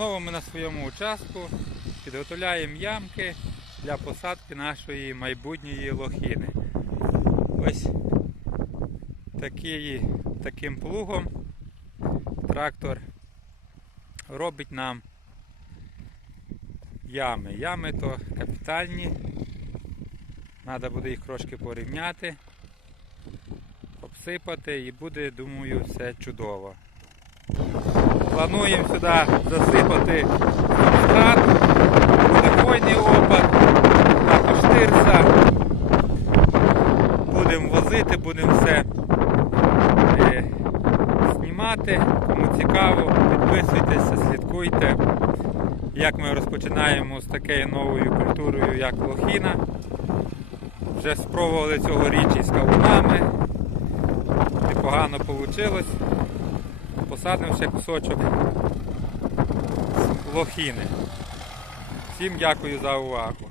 Знову ми на своєму участку підготовляємо ямки для посадки нашої майбутньої лохини. Ось такий, таким плугом трактор робить нам ями. Ями то капітальні. Треба буде їх трошки порівняти, обсипати і буде, думаю, все чудово. Плануємо сюди засипати субстрат, буде опад, також штирса. Будемо возити, будемо все е, знімати. Кому цікаво, підписуйтеся, слідкуйте. Як ми розпочинаємо з такою новою культурою, як лохіна. Вже спробували цьогоріч із кавунами. Непогано вийшло посадимо ще кусочок лохіни. Всім дякую за увагу.